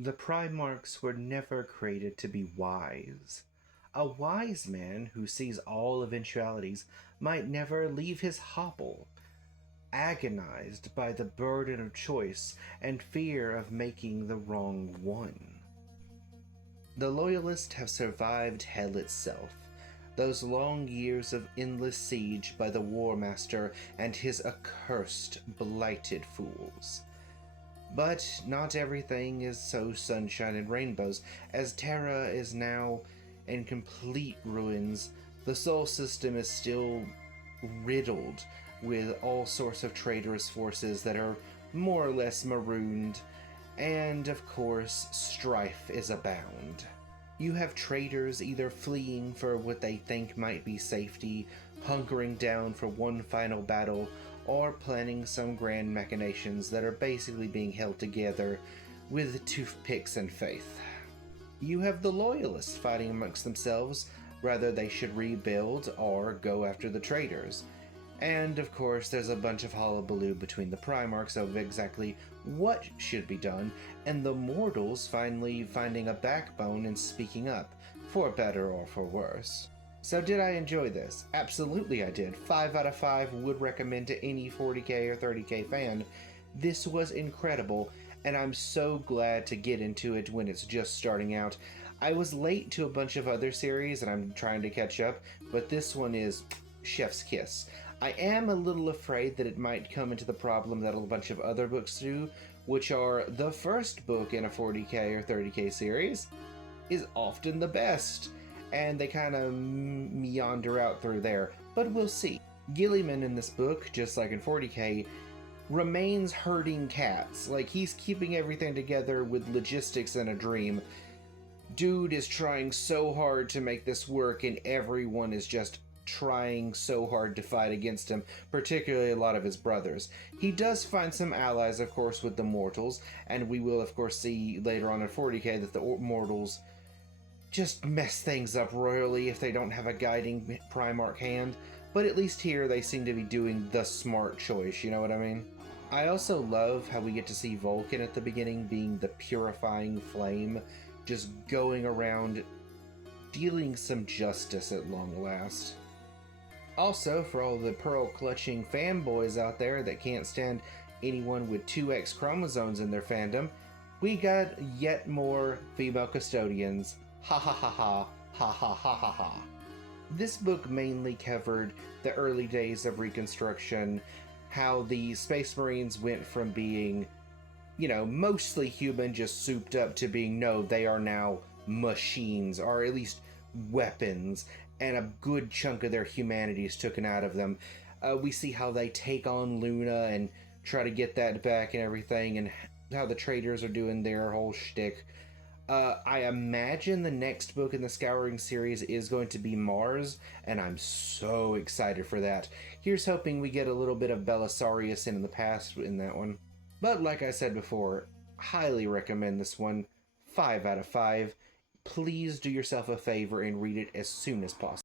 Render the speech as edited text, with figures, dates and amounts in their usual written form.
The Primarchs were never created to be wise. A wise man who sees all eventualities might never leave his hovel, agonized by the burden of choice and fear of making the wrong one. The Loyalists have survived hell itself, those long years of endless siege by the War Master and his accursed, blighted fools. But not everything is so sunshine and rainbows, as Terra is now in complete ruins. The Sol system is still riddled with all sorts of traitorous forces that are more or less marooned, and of course, strife is abound. You have traitors either fleeing for what they think might be safety, hunkering down for one final battle, or planning some grand machinations that are basically being held together with toothpicks and faith. You have the Loyalists fighting amongst themselves whether they should rebuild or go after the traitors. And of course, there's a bunch of hullabaloo between the Primarchs of exactly what should be done, and the mortals finally finding a backbone and speaking up, for better or for worse. So did I enjoy this? Absolutely I did. 5 out of 5 would recommend to any 40k or 30k fan. This was incredible, and I'm so glad to get into it when it's just starting out. I was late to a bunch of other series and I'm trying to catch up, but this one is chef's kiss. I am a little afraid that it might come into the problem that a bunch of other books do, which are the first book in a 40k or 30k series is often the best, and they kind of meander out through there, but we'll see. Gilliman in this book, just like in 40k, remains herding cats. Like, he's keeping everything together with logistics and a dream. Dude is trying so hard to make this work, and everyone is just trying so hard to fight against him, particularly a lot of his brothers. He does find some allies, of course, with the mortals, and we will, of course, see later on in 40k that the mortals just mess things up royally if they don't have a guiding Primarch hand, but at least here they seem to be doing the smart choice, you know what I mean? I also love how we get to see Vulcan at the beginning being the purifying flame, just going around dealing some justice at long last. Also, for all the pearl-clutching fanboys out there that can't stand anyone with 2X chromosomes in their fandom, we got yet more female custodians. Ha ha ha ha, ha ha ha ha ha. This book mainly covered the early days of Reconstruction, how the Space Marines went from being, mostly human, just souped up, to being, no, they are now machines, or at least weapons, and a good chunk of their humanity is taken out of them. We see how they take on Luna and try to get that back and everything, and how the traders are doing their whole shtick. I imagine the next book in the Scouring series is going to be Mars, and I'm so excited for that. Here's hoping we get a little bit of Belisarius in the past in that one. But like I said before, highly recommend this one. 5 out of 5. Please do yourself a favor and read it as soon as possible.